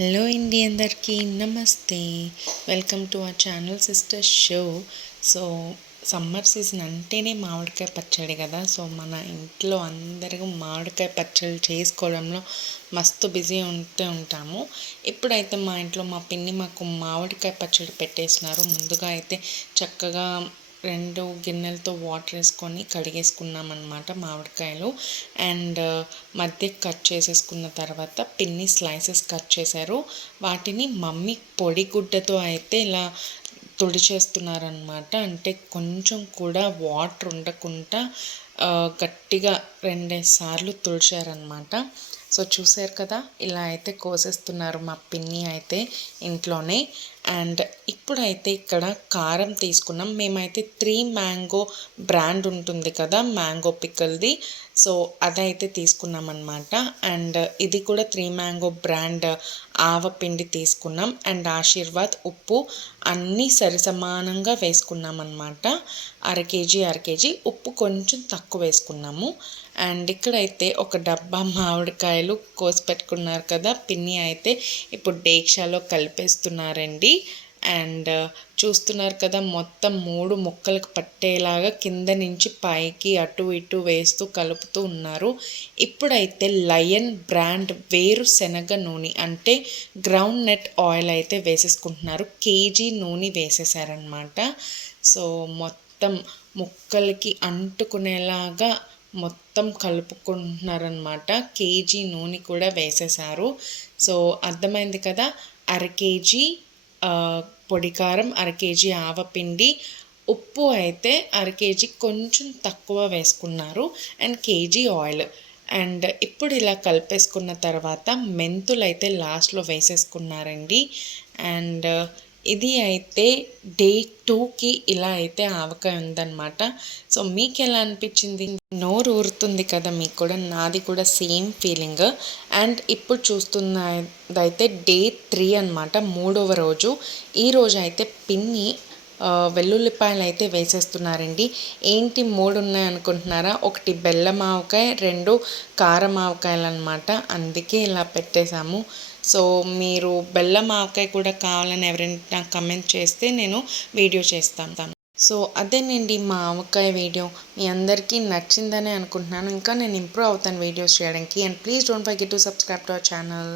Hello ఇండి అందరికీ నమస్తే. Welcome to our channel sister show. So summer season అంటేనే మామిడికాయ పచ్చడి కదా. సో మన ఇంట్లో అందరూ మామిడికాయ పచ్చడి చేసుకోవడంలో మస్తు బిజీ ఉంటూ ఉంటాము. ఇప్పుడైతే మా ఇంట్లో మా పిన్ని మాకు మామిడికాయ పచ్చడి పెట్టేసినారు. ముందుగా అయితే చక్కగా రెండు గిన్నెలతో వాటర్ వేసుకొని కడిగేసుకున్నాం అనమాట మామిడికాయలు. అండ్ మధ్య కట్ చేసేసుకున్న తర్వాత పిన్ని స్లైసెస్ కట్ చేశారు. వాటిని మమ్మీ పొడి గుడ్డతో అయితే ఇలా తుడిచేస్తున్నారనమాట అంటే కొంచెం కూడా వాటర్ ఉండకుండా గట్టిగా రెండేసార్లు సార్లు తుడిచారనమాట సో చూసారు కదా ఇలా అయితే కోసేస్తున్నారు మా పిన్ని అయితే ఇంట్లోనే. అండ్ ఇప్పుడైతే ఇక్కడ కారం తీసుకున్నాం. మేమైతే త్రీ మ్యాంగో బ్రాండ్ ఉంటుంది కదా మ్యాంగో పిక్కల్ది. సో అదైతే తీసుకున్నాం అనమాట అండ్ ఇది కూడా త్రీ మ్యాంగో బ్రాండ్ ఆవపిండి తీసుకున్నాం. అండ్ ఆశీర్వాద్ ఉప్పు అన్నీ సరిసమానంగా వేసుకున్నాం అనమాట అర కేజీ అర కేజీ. ఉప్పు కొంచెం తక్కువ వేసుకున్నాము. అండ్ ఇక్కడైతే ఒక డబ్బా మామిడికాయలు కోసి పెట్టుకున్నారు కదా పిన్ని అయితే ఇప్పుడు డేక్షాలో కలిపేస్తున్నారండి. అండ్ చూస్తున్నారు కదా మొత్తం మూడు ముక్కలకు పట్టేలాగా కింద నుంచి పైకి అటు ఇటు వేస్తూ కలుపుతూ ఉన్నారు. ఇప్పుడైతే లయన్ బ్రాండ్ వేరుశనగ నూనె అంటే గ్రౌండ్ నెట్ ఆయిల్ అయితే వేసేసుకుంటున్నారు. కేజీ నూనె వేసేసారనమాట సో మొత్తం మొత్తం ముక్కలకి అంటుకునేలాగా మొత్తం కలుపుకుంటున్నారనమాట కేజీ నూనె కూడా వేసేసారు సో అర్థమైంది కదా? అర కేజీ పొడికారం అర కేజీ ఆవపిండి ఉప్పు అయితే అర కేజీ కొంచెం తక్కువ వేసుకున్నారు. And KG oil. అండ్ ఇప్పుడు ఇలా కలిపేసుకున్న తర్వాత మెంతులు అయితే లాస్ట్లో వేసేసుకున్నారండి. అండ్ ఇది అయితే డే టూకి ఇలా అయితే ఆవకాయ ఉందన్నమాట. సో మీకు ఎలా అనిపించింది? నోరు ఊరుతుంది కదా మీకు కూడా నాది కూడా సేమ్ ఫీలింగ్ అండ్ ఇప్పుడు చూస్తున్నదైతే డే త్రీ అనమాట మూడవ రోజు. ఈ రోజు అయితే పిన్ని వెల్లుల్లిపాయలు అయితే వేసేస్తున్నారండి. ఏంటి మూడు ఉన్నాయి అనుకుంటున్నారా ఒకటి బెల్లం ఆవకాయ రెండు కారం ఆవకాయలు అనమాట అందుకే ఇలా పెట్టేశాము. సో మీరు బెల్లం ఆవకాయ కూడా కావాలని ఎవరైనా కమెంట్ చేస్తే నేను వీడియో చేస్తాను సో అదేనండి మా ఆవకాయ వీడియో. మీ అందరికీ నచ్చిందని అనుకుంటున్నాను. ఇంకా నేను ఇంప్రూవ్ అవుతాను వీడియోస్ చేయడానికి. And please don't forget to subscribe to our channel.